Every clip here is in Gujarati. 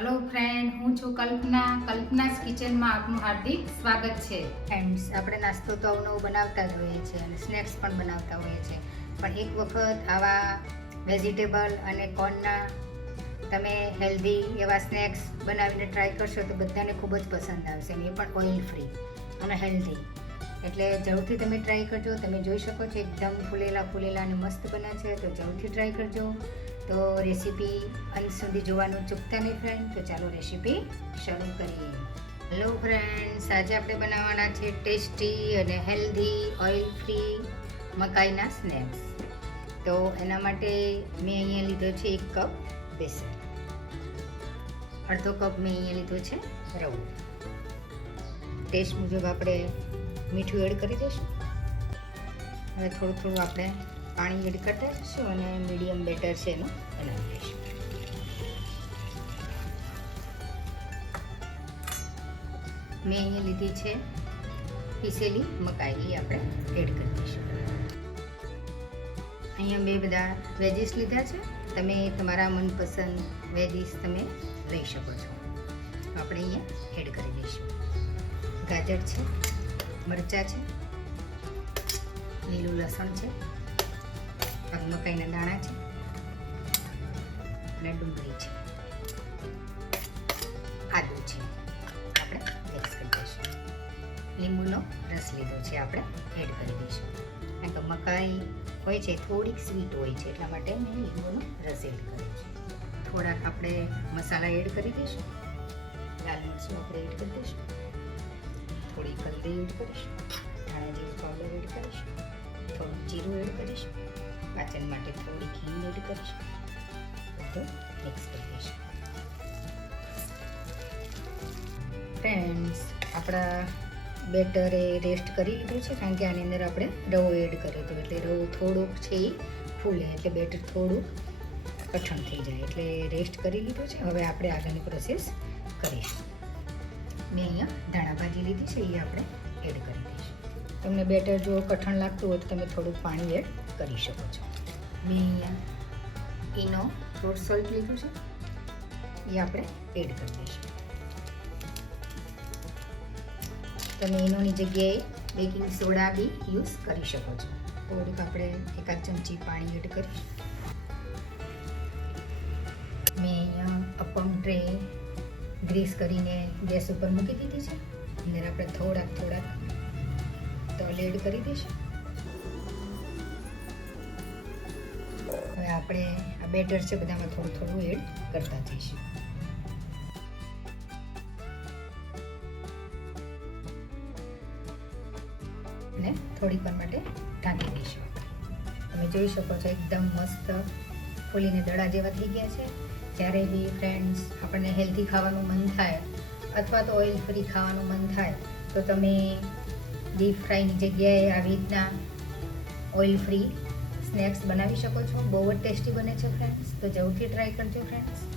હેલો ફ્રેન્ડ, હું છું કલ્પનાસ કિચનમાં આપનું હાર્દિક સ્વાગત છે. ફ્રેન્ડ્સ, આપણે નાસ્તો તો અવનવું બનાવતા જ હોઈએ છીએ અને સ્નેક્સ પણ બનાવતા હોઈએ છીએ, પણ એક વખત આવા વેજીટેબલ અને કોર્નના તમે હેલ્ધી એવા સ્નેક્સ બનાવીને ટ્રાય કરશો તો બધાને ખૂબ જ પસંદ આવશે અને એ પણ ઓઇલ ફ્રી અને હેલ્ધી. એટલે જરૂરથી તમે ટ્રાય કરજો. તમે જોઈ શકો છો એકદમ ફૂલેલા અને મસ્ત બન્યા છે, તો જરૂરથી ટ્રાય કરજો. તો રેસીપી અંત સુધી જોવાનું ચૂકતા નહીં ફ્રેન્ડ. તો ચાલો રેસીપી શરૂ કરીએ. હેલો ફ્રેન્ડ્સ, આજે આપણે બનાવવાના છે ટેસ્ટી અને હેલ્ધી ઓઇલ ફ્રી મકાઈના સ્નેક્સ. તો એના માટે મેં અહીંયા લીધો છે 1 કપ બેસન, અડધો કપ મેં અહીંયા લીધો છે રવો. ટેસ્ટ મુજબ આપણે મીઠું એડ કરી દઈશું. હવે થોડું આપણે પાણી એડ કરતા જઈશું અને મીડિયમ બેટર છે એનું બનાવી દઈશું. મેં અહીંયા લીધી છે પીસેલી મકાઈ, એ આપણે એડ કરી દઈશું. અહીંયા મેં બધા વેજીસ લીધા છે. તમે તમારા મનપસંદ વેજીસ તમે લઈ શકો છો. આપણે અહીંયા એડ કરી દઈશું. ગાજર છે, મરચાં છે, લીલું લસણ છે, મકાઈના દાણા છે અને ડુંગળી છે, આદુ છે. આપણે મિક્સ કરી દઈશું. લીંબુનો રસ લીધો છે, આપણે એડ કરી દઈશું. કારણ કે મકાઈ હોય છે થોડીક સ્વીટ હોય છે, એટલા માટે મેં લીંબુનો રસ એડ કર્યો છે. થોડાક આપણે મસાલા એડ કરી દઈશું. લાલ મરચું આપણે એડ કરી દઈશું. થોડી હલ્દી એડ કરીશું. ધાણા જીરું પાવડર એડ કરીશું. થોડું જીરું એડ કરીશું. પાચન માટે થોડી હિંગ એડ કરીશું. બધું મિક્સ કરી દઈશું. ફ્રેન્ડ્સ, આપણા બેટરે રેસ્ટ કરી લીધું છે, કારણ કે આની અંદર આપણે રવો એડ કર્યો હતો, એટલે રવો થોડુંક છે એ ફૂલે, એટલે બેટર થોડુંક કઠણ થઈ જાય, એટલે રેસ્ટ કરી લીધું છે. હવે આપણે આગળની પ્રોસેસ કરીશું. મેં અહીંયા ધાણા ભાજી લીધી છે, એ આપણે એડ કરી દઈશું. તમને બેટર જો કઠણ લાગતું હોય તો તમે થોડુંક પાણી એડ કરી શકો છો. મેં અહીંયા ઈનો રોડ સોલ્ટ લીધું છે, એ આપણે એડ કરી દઈશું. તમે ઈનોની જગ્યાએ બેકિંગ સોડા બી યુઝ કરી શકો છો. થોડુંક આપણે 1 ચમચી પાણી એડ કરીશું. મેં અહીંયા અપમ ટ્રે ગ્રીસ કરીને ગેસ ઉપર મૂકી દીધી છે. અંદર આપણે થોડાક તલ એડ કરી દઈશું. હવે આપણે આ બેટર છે બધામાં થોડું એડ કરતા જઈશું. અને થોડીક વાર માટે ઢાંકી દઈશું. તમે જોઈ શકો છો એકદમ મસ્ત ફૂલીને દડા જેવા થઈ ગયા છે. જ્યારે બી ફ્રેન્ડ્સ આપણને હેલ્ધી ખાવાનું મન થાય અથવા તો ઓઇલ ફ્રી ખાવાનું મન થાય તો તમે ડીપ ફ્રાયની જગ્યાએ આવી રીતના ઓઇલ ફ્રી સ્નેક્સ બનાવી શકો છો. બહુ જ ટેસ્ટી બને છે ફ્રેન્ડ્સ. તો જરૂરથી ટ્રાય કરજો ફ્રેન્ડ્સ.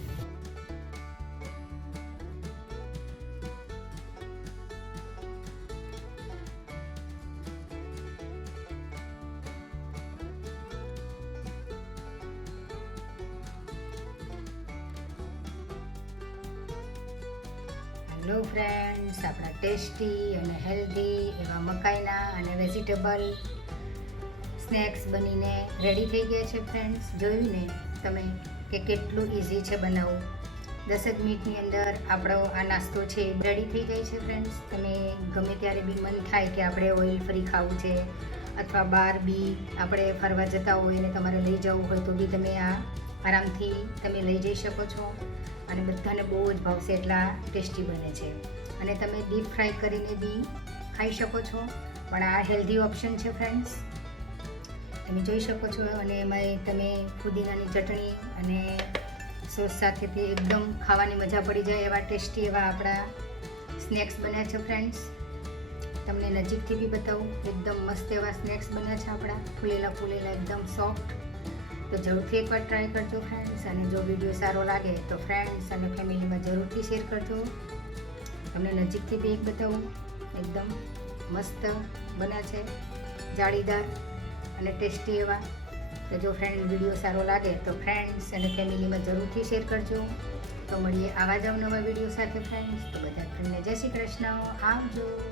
હેલો ફ્રેન્ડ્સ, આપણા ટેસ્ટી અને હેલ્ધી એવા મકાઈના અને વેજીટેબલ સ્નેક્સ બનીને રેડી થઈ ગયા છે ફ્રેન્ડ્સ. જોયું ને તમે કે કેટલું ઇઝી છે બનાવવું. 10 જ મિનિટની અંદર આપણો આ નાસ્તો છે રેડી થઈ જાય છે ફ્રેન્ડ્સ. તમે ગમે ત્યારે બી મન થાય કે આપણે ઓઇલ ફ્રી ખાવું છે અથવા બહાર બી આપણે ફરવા જતા હોય અને તમારે લઈ જવું હોય તો બી તમે આ આરામથી તમે લઈ જઈ શકો છો અને બધાને બહુ જ ભાવશે, એટલા ટેસ્ટી બને છે. અને તમે ડીપ ફ્રાય કરીને બી ખાઈ શકો છો, પણ આ હેલ્ધી ઓપ્શન છે ફ્રેન્ડ્સ. તમે જોઈ શકો છો. અને એમાં તમે ફુદીનાની ચટણી અને સોસ સાથેથી એકદમ ખાવાની મજા પડી જાય એવા ટેસ્ટી એવા આપણા સ્નેક્સ બન્યા છે ફ્રેન્ડ્સ. તમને નજીકથી બી બતાવું, એકદમ મસ્ત એવા સ્નેક્સ બન્યા છે આપણા, ફૂલેલા એકદમ સોફ્ટ. તો જરૂરથી એકવાર ટ્રાય કરજો ફ્રેન્ડ્સ. અને જો વિડીયો સારો લાગે તો ફ્રેન્ડ્સ અને ફેમિલીમાં જરૂરથી શેર કરજો. તમને નજીકથી બી એક બતાવું, એકદમ મસ્ત બન્યા છે, જાળીદાર અને ટેસ્ટી એવા. તો જો ફ્રેન્ડ વિડીયો સારો લાગે તો ફ્રેન્ડ્સ અને ફેમિલીમાં જરૂરથી શેર કરજો. તો મળીએ આવા જ નવા વિડીયો સાથે ફ્રેન્ડ્સ. તો બધા ફ્રેન્ડને જય શ્રી કૃષ્ણ, આવજો.